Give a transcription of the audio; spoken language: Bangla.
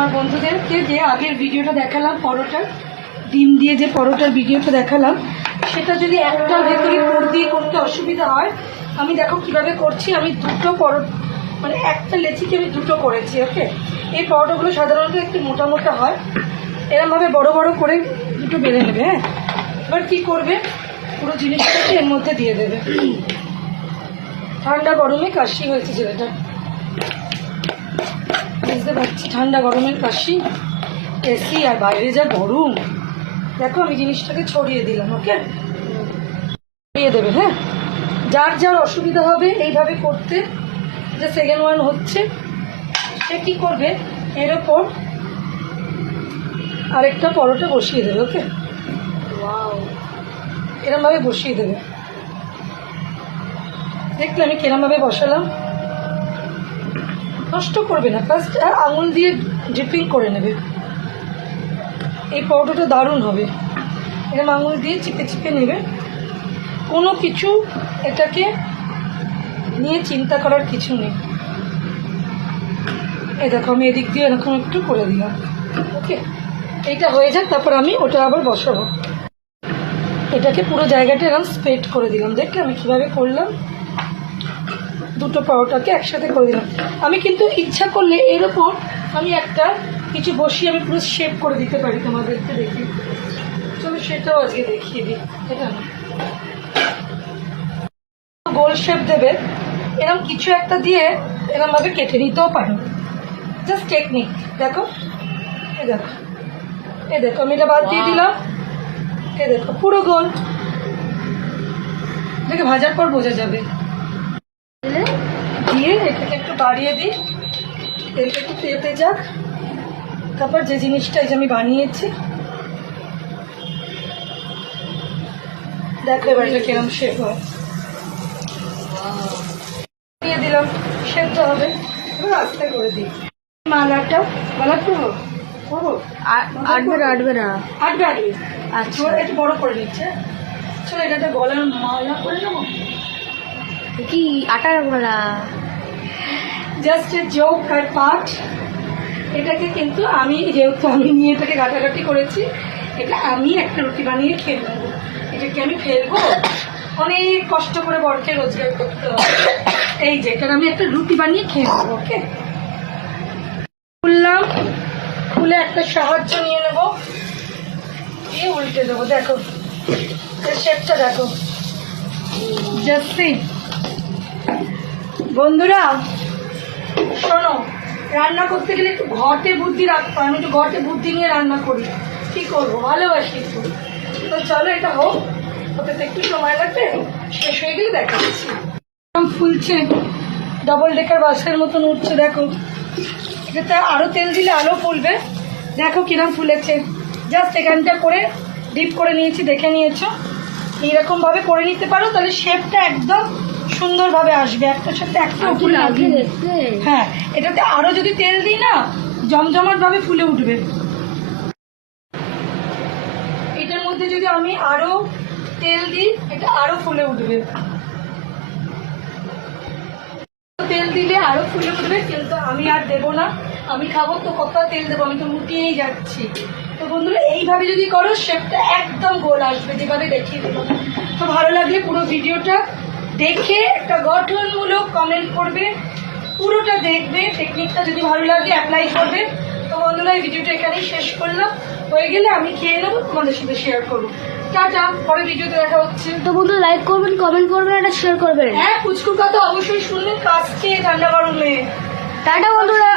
আমার বন্ধুদেরকে যে আগের ভিডিওটা দেখালাম পরোটার ডিম দিয়ে যে পরোটার ভিডিওটা দেখালাম, সেটা যদি একটার ভেতরে পুর দিয়ে করতে অসুবিধা হয়, আমি দেখো কিভাবে করছি। আমি দুটো পরোটা মানে একটা লেচিকে আমি দুটো করেছি। ওকে, এই পরোটাগুলো সাধারণত একটু মোটা মোটা হয়, এরমভাবে বড় বড় করে দুটো বেলে নেবে। হ্যাঁ, এবার কী করবে, পুরো জিনিসটাকে এর মধ্যে দিয়ে দেবে। ঠান্ডা গরমে কাশি হয়েছে ছেলেটা, বুঝতে পারছি, ঠান্ডা গরমের কাশি, এসি আর বাইরে যা গরম। দেখো আমি জিনিসটাকে ছড়িয়ে দিলাম। ওকে, ছড়িয়ে দেবে। হ্যাঁ, যার যার অসুবিধা হবে এইভাবে করতে, যে সেকেন্ড ওয়ান হচ্ছে সে কী করবে, এর ওপর আরেকটা পরোটা বসিয়ে দেবে। ওকে, এরমভাবে বসিয়ে দেবে। দেখলে আমি কেরমভাবে বসালাম, নষ্ট করবে না। ফার্স্ট আঙুল দিয়ে ড্রিপিং করে নেবে। এই পরোটাটা দারুণ হবে। এরকম আঙুল দিয়ে চিপে চিপে নেবে। কোনো কিছু এটাকে নিয়ে চিন্তা করার কিছু নেই। এই দেখো আমি এদিক দিয়ে এরকম একটু করে দিলাম। ওকে, এইটা হয়ে যাক, তারপর আমি ওটা আবার বসাবো। এটাকে পুরো জায়গাটা এরকম স্প্রেড করে দিলাম। দেখলে আমি কীভাবে করলাম, দুটো পরোটাকে একসাথে করে দিলাম। আমি কিন্তু ইচ্ছা করলে এর ওপর আমি একটা কিছু বসিয়ে আমি পুরো শেপ করে দিতে পারি, তোমাদেরকে দেখি। চলো সেটাও আজকে দেখিয়ে দিই। এটা না, গোল শেপ দেবে, এরকম কিছু একটা দিয়ে এরকমভাবে কেটে নিতেও পারো। Just technique. দেখো, এ দেখো, এ দেখো আমি এটা বাদ দিয়ে দিলাম। এ দেখো পুরো গোল। দেখে ভাজার পর বোঝা যাবে। দিয়ে এটাকে একটু বাড়িয়ে দিই, তেলটা একটু তেতে যাক। তারপর যে জিনিসটা এই যে আমি বানিয়েছি, দেখো এবার এটা কিরম শেপ হয়। দিয়ে দিলাম, সেদ্ধ হবে। এবার আস্তে করে দিই। মালাটা করবো, আটবে না। আটবে। আচ্ছা, একটু বড় করে নিচ্ছে। চলো এটাতে গলার মালা করে নেবো। কি আটার গোলা? জাস্ট এ জোক আর পার্ট। এটাকে কিন্তু আমি, যেহেতু আমি নিয়ে এটাকে ঘাটাঘাটি করেছি, এটা আমি একটা রুটি বানিয়ে খেয়ে নেবো। এটাকে আমি ফেলবো? অনেক কষ্ট করে বরকে রোজগার করতে হবে। এই যে এটা আমি একটা রুটি বানিয়ে খেয়ে নেবো। ওকে, খুললাম, খুলে একটা সাহায্য নিয়ে নেবো, দিয়ে উল্টে দেবো। দেখো এর শেপটা দেখো। জাস্ট বন্ধুরা শোনো, রান্না করতে গেলে একটু ঘটে বুদ্ধি রাখতে হয়। আমি একটু ঘটে বুদ্ধি নিয়ে রান্না করি। কী করবো, ভালোবাসি একটু। তো চলো এটা হোক, ওতে তো একটু সময় লাগবে, শেষ হয়ে গেলে দেখা যাচ্ছে। ফুলছে, ডবল ডেকার বাসের মতন উঠছে। দেখো এটাতে আরও তেল দিলে আরও ফুলবে। দেখো কিরম ফুলেছে। জাস্ট এখানটা করে ডিপ করে নিয়েছি, দেখে নিয়েছো। এইরকমভাবে করে নিতে পারো, তাহলে শেপটা একদম সুন্দরভাবে আসবে। একটার সাথে একটা ফুল লাগে দেখতে। হ্যাঁ, এটাতে আরো যদি তেল দিই না, জমজমাট ভাবে ফুলে উঠবে। এটার মধ্যে যদি আমি আরো তেল দিই, এটা আরো ফুলে উঠবে। তেল দিলে আরো ফুলে উঠবে, কিন্তু আমি আর দেবো না। আমি খাবো তো কত তেল দেবো, আমি তো মুটিয়েই যাচ্ছি। তো বন্ধুরা এইভাবে যদি করো, শেপটা একদম গোল আসবে, যেভাবে দেখিয়ে দেবো। তো ভালো লাগলে পুরো ভিডিওটা দেখে একটা গঠনমূলক কমেন্ট করবে, পুরোটা দেখবে। টেকনিকটা যদি ভালো লাগে অ্যাপ্লাই করবে। তো বন্ধুরা এই ভিডিওটা এখানেই শেষ করলাম। হয়ে গেলে আমি খেয়ে নেবো, তোমাদের সাথে শেয়ার করবো। টাটা, পরে ভিডিওতে দেখা হচ্ছে। তো বন্ধু লাইক করবেন, কমেন্ট করবেন, এটা শেয়ার করবেন। হ্যাঁ, পুচকুর কথা অবশ্যই শুনবেন, কাজকে ঠান্ডা গরমে। টাটা বন্ধুরা।